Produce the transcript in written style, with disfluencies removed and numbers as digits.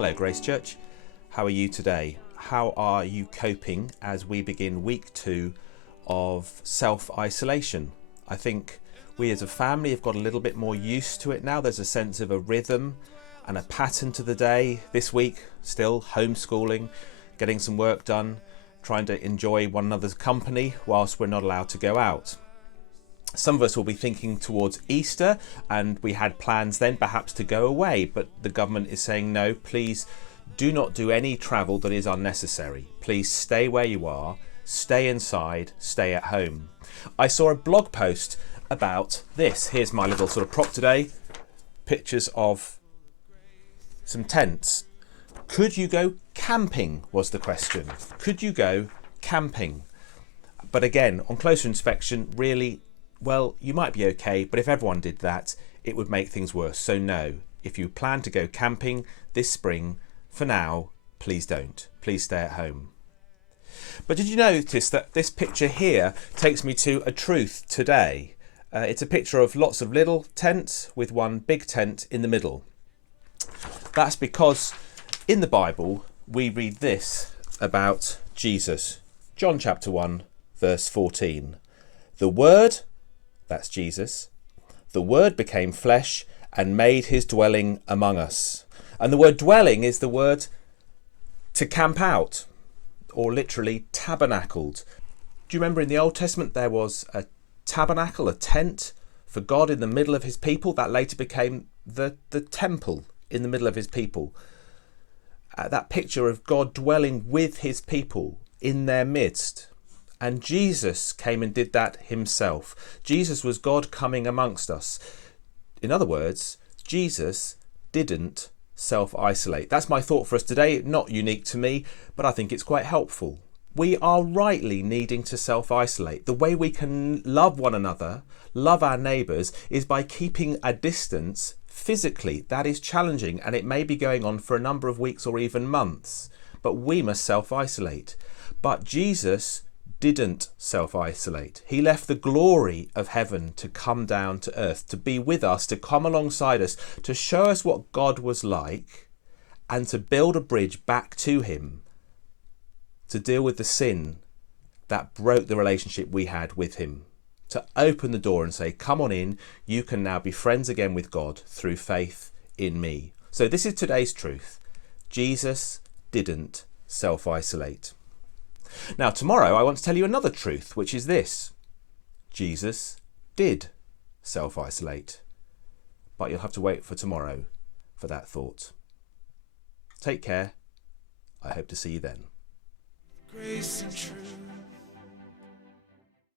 Hello Grace Church, how are you today? How are you coping as we begin week 2 of self-isolation? I think we as a family have got a little bit more used to it now. There's a sense of a rhythm and a pattern to the day. This week, still homeschooling, getting some work done, trying to enjoy one another's company whilst we're not allowed to go out. Some of us will be thinking towards Easter, and we had plans then perhaps to go away, but the government is saying no, please do not do any travel that is unnecessary. Please stay where you are, stay inside, stay at home. I saw a blog post about this. Here's my little sort of prop today. Pictures of some tents. Could you go camping was the question. Could you go camping? But again, on closer inspection, really, well, you might be okay, but if everyone did that, it would make things worse. So no, if you plan to go camping this spring, for now, please don't. Please stay at home. But did you notice that this picture here takes me to a truth today? It's a picture of lots of little tents with one big tent in the middle. That's because in the Bible, we read this about Jesus. John chapter 1, verse 14. The Word, that's Jesus, the Word became flesh and made his dwelling among us. And the word dwelling is the word to camp out, or literally tabernacled. Do you remember in the Old Testament there was a tabernacle, a tent for God in the middle of his people? That later became the temple in the middle of his people. That picture of God dwelling with his people in their midst. And Jesus came and did that himself. Jesus was God coming amongst us. In other words, Jesus didn't self-isolate. That's my thought for us today. Not unique to me, but I think it's quite helpful. We are rightly needing to self-isolate. The way we can love one another, love our neighbours, is by keeping a distance physically. That is challenging, and it may be going on for a number of weeks or even months, but we must self-isolate. But Jesus didn't self-isolate. He left the glory of heaven to come down to earth, to be with us, to come alongside us, to show us what God was like, and to build a bridge back to him, to deal with the sin that broke the relationship we had with him, to open the door and say, come on in, you can now be friends again with God through faith in me. So this is today's truth. Jesus didn't self-isolate. Now, tomorrow I want to tell you another truth, which is this. Jesus did self-isolate. But you'll have to wait for tomorrow for that thought. Take care. I hope to see you then. Grace and truth.